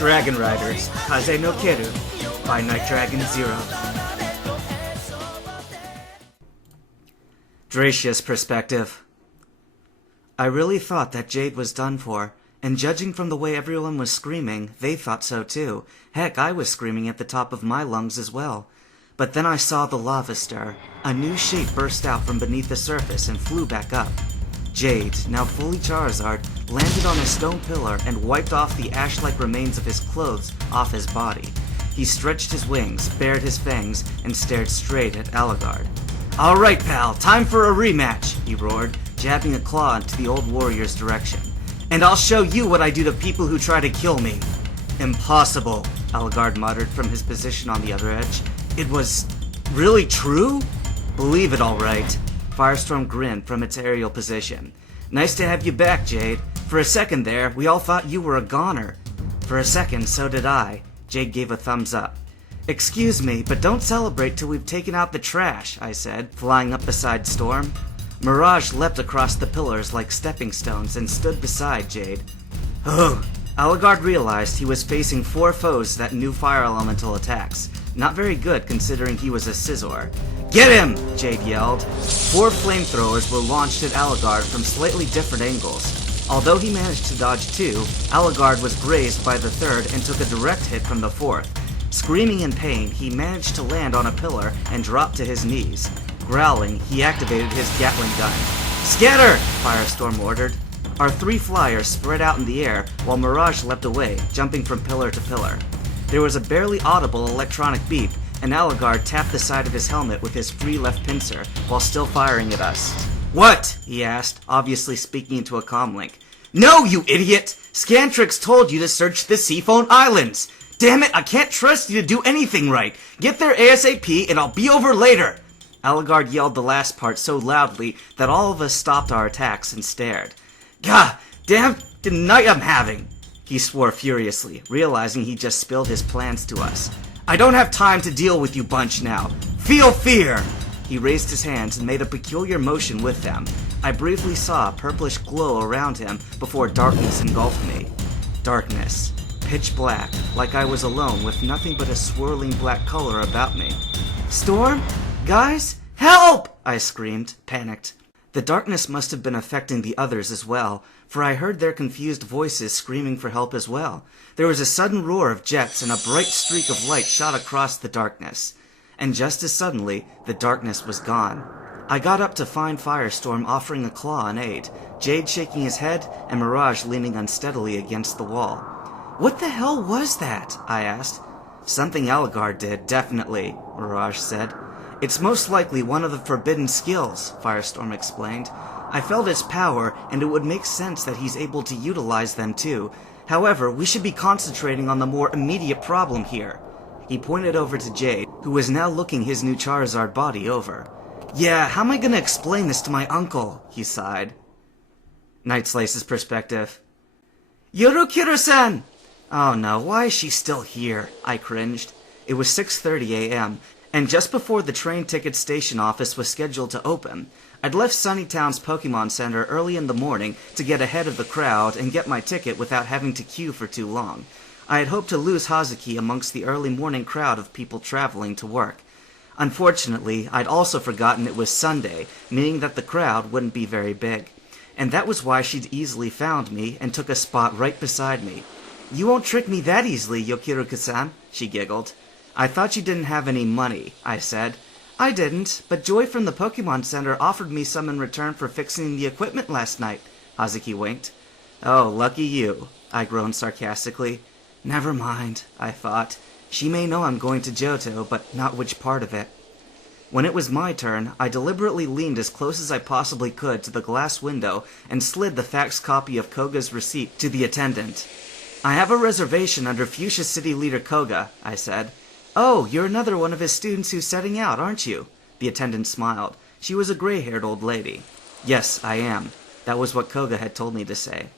Dragon Riders, Kaze no Kaeru, by Night Dragon 0. Dracia's perspective. I really thought that Jade was done for, and judging from the way everyone was screaming, they thought so too. Heck, I was screaming at the top of my lungs as well. But then I saw the lava stir. A new shape burst out from beneath the surface and flew back up. Jade, now fully Charizard, landed on a stone pillar and wiped off the ash-like remains of his clothes off his body. He stretched his wings, bared his fangs, and stared straight at Alucard. "Alright, pal, time for a rematch," he roared, jabbing a claw into the old warrior's direction. "And I'll show you what I do to people who try to kill me." "Impossible," Alucard muttered from his position on the other edge. "It was really true?" "Believe it, all right." Firestorm grinned from its aerial position. "Nice to have you back, Jade. For a second there, we all thought you were a goner." "For a second, so did I." Jade gave a thumbs up. "Excuse me, but don't celebrate till we've taken out the trash," I said, flying up beside Storm. Mirage leapt across the pillars like stepping stones and stood beside Jade. "Oh!" Alucard realized he was facing 4 foes that knew fire elemental attacks. Not very good considering he was a Scizor. "Get him!" Jade yelled. 4 flamethrowers were launched at Alucard from slightly different angles. Although he managed to dodge 2, Alucard was grazed by the 3rd and took a direct hit from the 4th. Screaming in pain, he managed to land on a pillar and drop to his knees. Growling, he activated his Gatling gun. "Scatter!" Firestorm ordered. Our 3 flyers spread out in the air while Mirage leapt away, jumping from pillar to pillar. There was a barely audible electronic beep, and Alucard tapped the side of his helmet with his free left pincer while still firing at us. "What?" he asked, obviously speaking into a comlink. "No, you idiot! Scantrix told you to search the Seaphone Islands! Damn it, I can't trust you to do anything right! Get there ASAP and I'll be over later!" Alucard yelled the last part so loudly that all of us stopped our attacks and stared. "God damn the night I'm having!" He swore furiously, realizing he just spilled his plans to us. "I don't have time to deal with you bunch now. Feel fear!" He raised his hands and made a peculiar motion with them. I briefly saw a purplish glow around him before darkness engulfed me. Darkness. Pitch black, like I was alone with nothing but a swirling black color about me. "Storm? Guys? Help!" I screamed, panicked. The darkness must have been affecting the others as well, for I heard their confused voices screaming for help as well. There was a sudden roar of jets and a bright streak of light shot across the darkness. And just as suddenly, the darkness was gone. I got up to find Firestorm offering a claw in aid, Jade shaking his head, and Mirage leaning unsteadily against the wall. "What the hell was that?" I asked. "Something Alucard did, definitely," Mirage said. "It's most likely one of the forbidden skills," Firestorm explained. "I felt its power, and it would make sense that he's able to utilize them too. However, we should be concentrating on the more immediate problem here." He pointed over to Jade, who was now looking his new Charizard body over. "Yeah, how am I gonna explain this to my uncle?" he sighed. Night Slice's perspective. "Yorokiro-san!" "Oh no, why is she still here?" I cringed. It was 6:30 a.m., and just before the train ticket station office was scheduled to open. I'd left Sunnytown's Pokemon Center early in the morning to get ahead of the crowd and get my ticket without having to queue for too long. I had hoped to lose Hazuki amongst the early morning crowd of people traveling to work. Unfortunately, I'd also forgotten it was Sunday, meaning that the crowd wouldn't be very big. And that was why she'd easily found me and took a spot right beside me. "You won't trick me that easily, Yokiruka-san," she giggled. "I thought you didn't have any money," I said. "I didn't, but Joy from the Pokemon Center offered me some in return for fixing the equipment last night," Hazuki winked. "Oh, lucky you," I groaned sarcastically. Never mind, I thought. She may know I'm going to Johto, but not which part of it. When it was my turn, I deliberately leaned as close as I possibly could to the glass window and slid the faxed copy of Koga's receipt to the attendant. "I have a reservation under Fuchsia City Leader Koga," I said. "Oh, you're another one of his students who's setting out, aren't you?" The attendant smiled. She was a gray-haired old lady. "Yes, I am." That was what Koga had told me to say.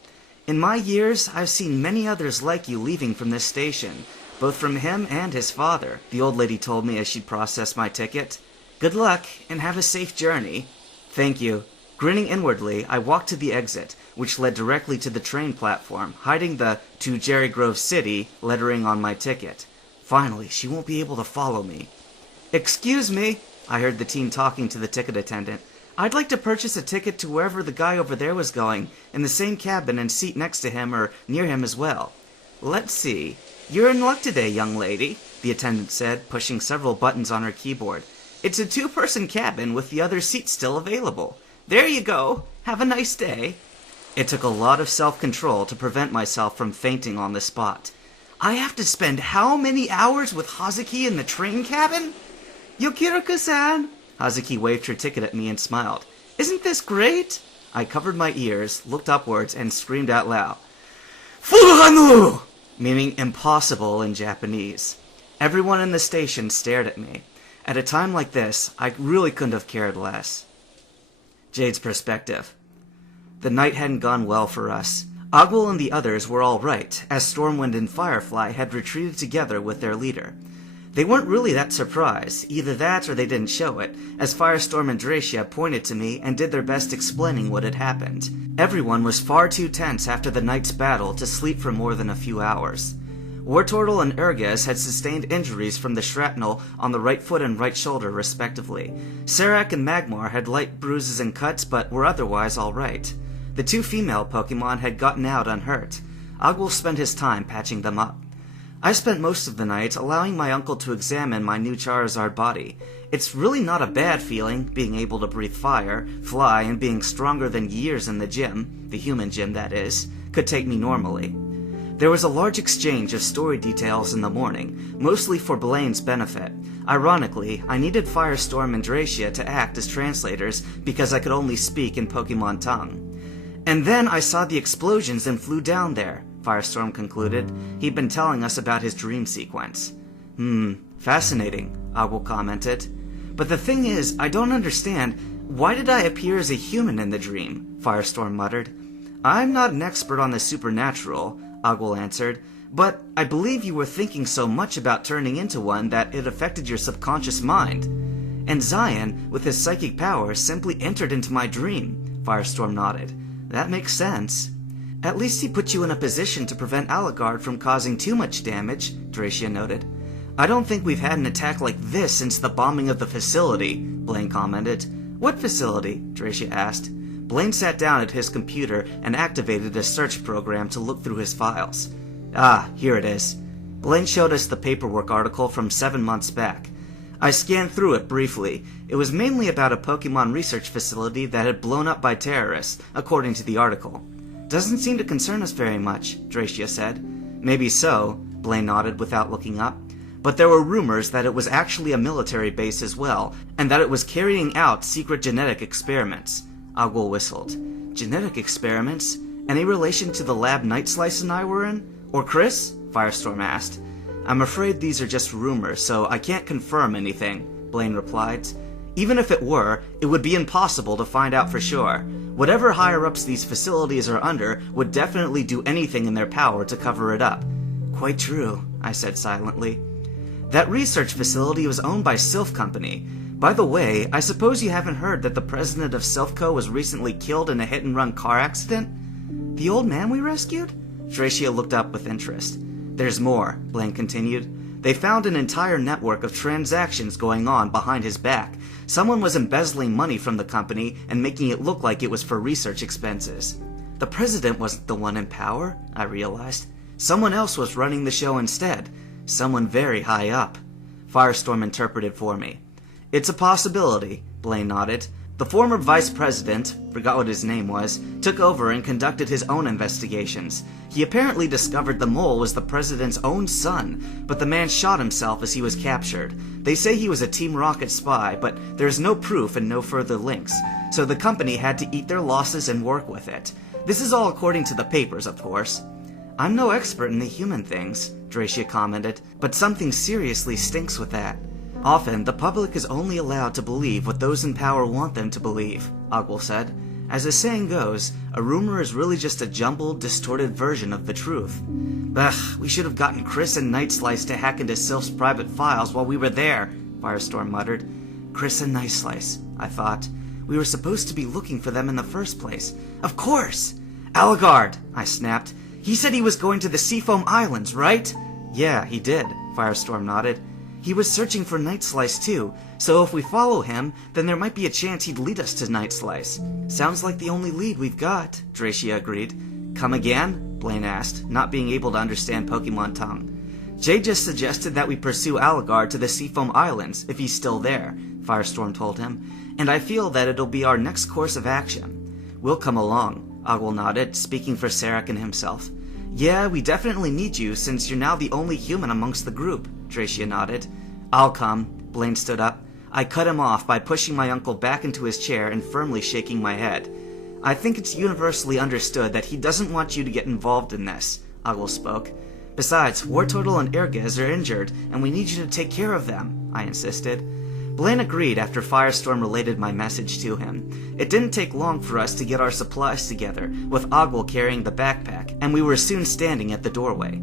"In my years, I've seen many others like you leaving from this station, both from him and his father," the old lady told me as she processed my ticket. "Good luck, and have a safe journey." "Thank you." Grinning inwardly, I walked to the exit, which led directly to the train platform, hiding the "To Jerry Grove City" lettering on my ticket. Finally, she won't be able to follow me. "Excuse me," I heard the teen talking to the ticket attendant. "I'd like to purchase a ticket to wherever the guy over there was going, in the same cabin and seat next to him or near him as well." "Let's see. You're in luck today, young lady," the attendant said, pushing several buttons on her keyboard. "It's a two-person cabin with the other seats still available. There you go. Have a nice day." It took a lot of self-control to prevent myself from fainting on the spot. I have to spend how many hours with Hazuki in the train cabin? "Yokiroku-san!" Hazuki waved her ticket at me and smiled. "Isn't this great?" I covered my ears, looked upwards, and screamed out loud, "Furuhanu!" meaning impossible in Japanese. Everyone in the station stared at me. At a time like this, I really couldn't have cared less. Jade's perspective. The night hadn't gone well for us. Ogwell and the others were all right, as Stormwind and Firefly had retreated together with their leader. They weren't really that surprised, either that or they didn't show it, as Firestorm and Dracia pointed to me and did their best explaining what had happened. Everyone was far too tense after the night's battle to sleep for more than a few hours. Wartortle and Urges had sustained injuries from the shrapnel on the right foot and right shoulder, respectively. Serac and Magmar had light bruises and cuts, but were otherwise all right. The two female Pokemon had gotten out unhurt. Ogwell spent his time patching them up. I spent most of the night allowing my uncle to examine my new Charizard body. It's really not a bad feeling, being able to breathe fire, fly, and being stronger than years in the gym, the human gym that is, could take me normally. There was a large exchange of story details in the morning, mostly for Blaine's benefit. Ironically, I needed Firestorm and Dracia to act as translators because I could only speak in Pokemon tongue. "And then I saw the explosions and flew down there," Firestorm concluded. He'd been telling us about his dream sequence. Fascinating," Ogwell commented. "But the thing is, I don't understand. Why did I appear as a human in the dream?" Firestorm muttered. "I'm not an expert on the supernatural," Ogwell answered, "but I believe you were thinking so much about turning into one that it affected your subconscious mind. And Zion, with his psychic powers, simply entered into my dream." Firestorm nodded. "That makes sense." "At least he put you in a position to prevent Alucard from causing too much damage," Dracia noted. "I don't think we've had an attack like this since the bombing of the facility," Blaine commented. "What facility?" Dracia asked. Blaine sat down at his computer and activated a search program to look through his files. "Ah, here it is." Blaine showed us the paperwork article from 7 months back. I scanned through it briefly. It was mainly about a Pokemon research facility that had blown up by terrorists, according to the article. "Doesn't seem to concern us very much," Dracia said. "Maybe so," Blaine nodded without looking up. "But there were rumors that it was actually a military base as well, and that it was carrying out secret genetic experiments." Ogwell whistled. "Genetic experiments? Any relation to the lab Night Slice and I were in? Or Chris?" Firestorm asked. "I'm afraid these are just rumors, so I can't confirm anything," Blaine replied. "Even if it were, it would be impossible to find out for sure. Whatever higher-ups these facilities are under would definitely do anything in their power to cover it up." "Quite true," I said silently. "That research facility was owned by Silph Company. By the way, I suppose you haven't heard that the president of Silph Co. was recently killed in a hit-and-run car accident?" "The old man we rescued?" Dracia looked up with interest. "There's more," Blaine continued. "They found an entire network of transactions going on behind his back. Someone was embezzling money from the company and making it look like it was for research expenses." The president wasn't the one in power, I realized. Someone else was running the show instead. Someone very high up. Firestorm interpreted for me. "It's a possibility," Blaine nodded. "The former vice president, forgot what his name was, took over and conducted his own investigations. He apparently discovered the mole was the president's own son, but the man shot himself as he was captured. They say he was a Team Rocket spy, but there's no proof and no further links, so the company had to eat their losses and work with it. This is all according to the papers, of course." "I'm no expert in the human things," Dracia commented, "but something seriously stinks with that." "Often, the public is only allowed to believe what those in power want them to believe," Ogwell said. "As the saying goes, a rumor is really just a jumbled, distorted version of the truth." "Ugh, we should have gotten Chris and Night Slice to hack into Silph's private files while we were there," Firestorm muttered. "Chris and Night Slice," I thought. "We were supposed to be looking for them in the first place. Of course! Algard, I snapped. He said he was going to the Seafoam Islands, right? Yeah, he did, Firestorm nodded. He was searching for Night Slice too, so if we follow him, then there might be a chance he'd lead us to Night Slice. Sounds like the only lead we've got, Dracia agreed. Come again? Blaine asked, not being able to understand Pokemon tongue. Jade just suggested that we pursue Algard to the Seafoam Islands, if he's still there, Firestorm told him, and I feel that it'll be our next course of action. We'll come along, Ogle nodded, speaking for Sarek and himself. Yeah, we definitely need you, since you're now the only human amongst the group, Dracia nodded. I'll come. Blaine stood up. I cut him off by pushing my uncle back into his chair and firmly shaking my head. I think it's universally understood that he doesn't want you to get involved in this, Ogle spoke. Besides, Wartortle and Ergez are injured, and we need you to take care of them, I insisted. Blaine agreed after Firestorm related my message to him. It didn't take long for us to get our supplies together, with Ogle carrying the backpack, and we were soon standing at the doorway.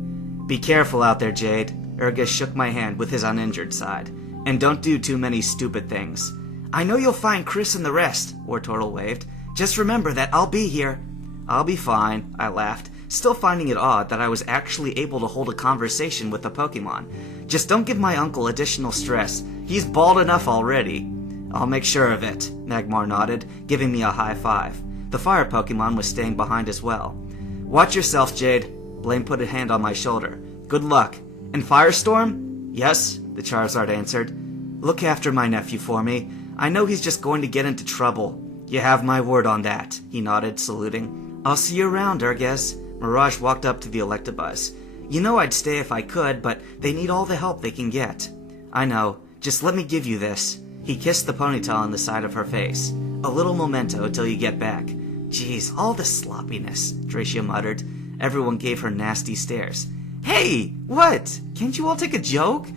Be careful out there, Jade. Ergez shook my hand with his uninjured side. And don't do too many stupid things. I know you'll find Chris and the rest, Wartortle waved. Just remember that I'll be here. I'll be fine, I laughed, still finding it odd that I was actually able to hold a conversation with a Pokemon. Just don't give my uncle additional stress. He's bald enough already. I'll make sure of it, Magmar nodded, giving me a high five. The fire Pokemon was staying behind as well. Watch yourself, Jade. Blaine put a hand on my shoulder. Good luck. And Firestorm? Yes, the Charizard answered. Look after my nephew for me. I know he's just going to get into trouble. You have my word on that, he nodded, saluting. I'll see you around, Ergez. Mirage walked up to the Electabuzz. You know I'd stay if I could, but they need all the help they can get. I know. Just let me give you this. He kissed the ponytail on the side of her face. A little memento till you get back. Jeez, all the sloppiness, Dracia muttered. Everyone gave her nasty stares. Hey, what? Can't you all take a joke?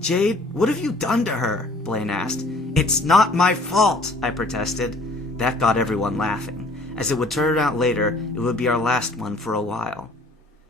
Jade, what have you done to her? Blaine asked. It's not my fault, I protested. That got everyone laughing. As it would turn out later, it would be our last one for a while.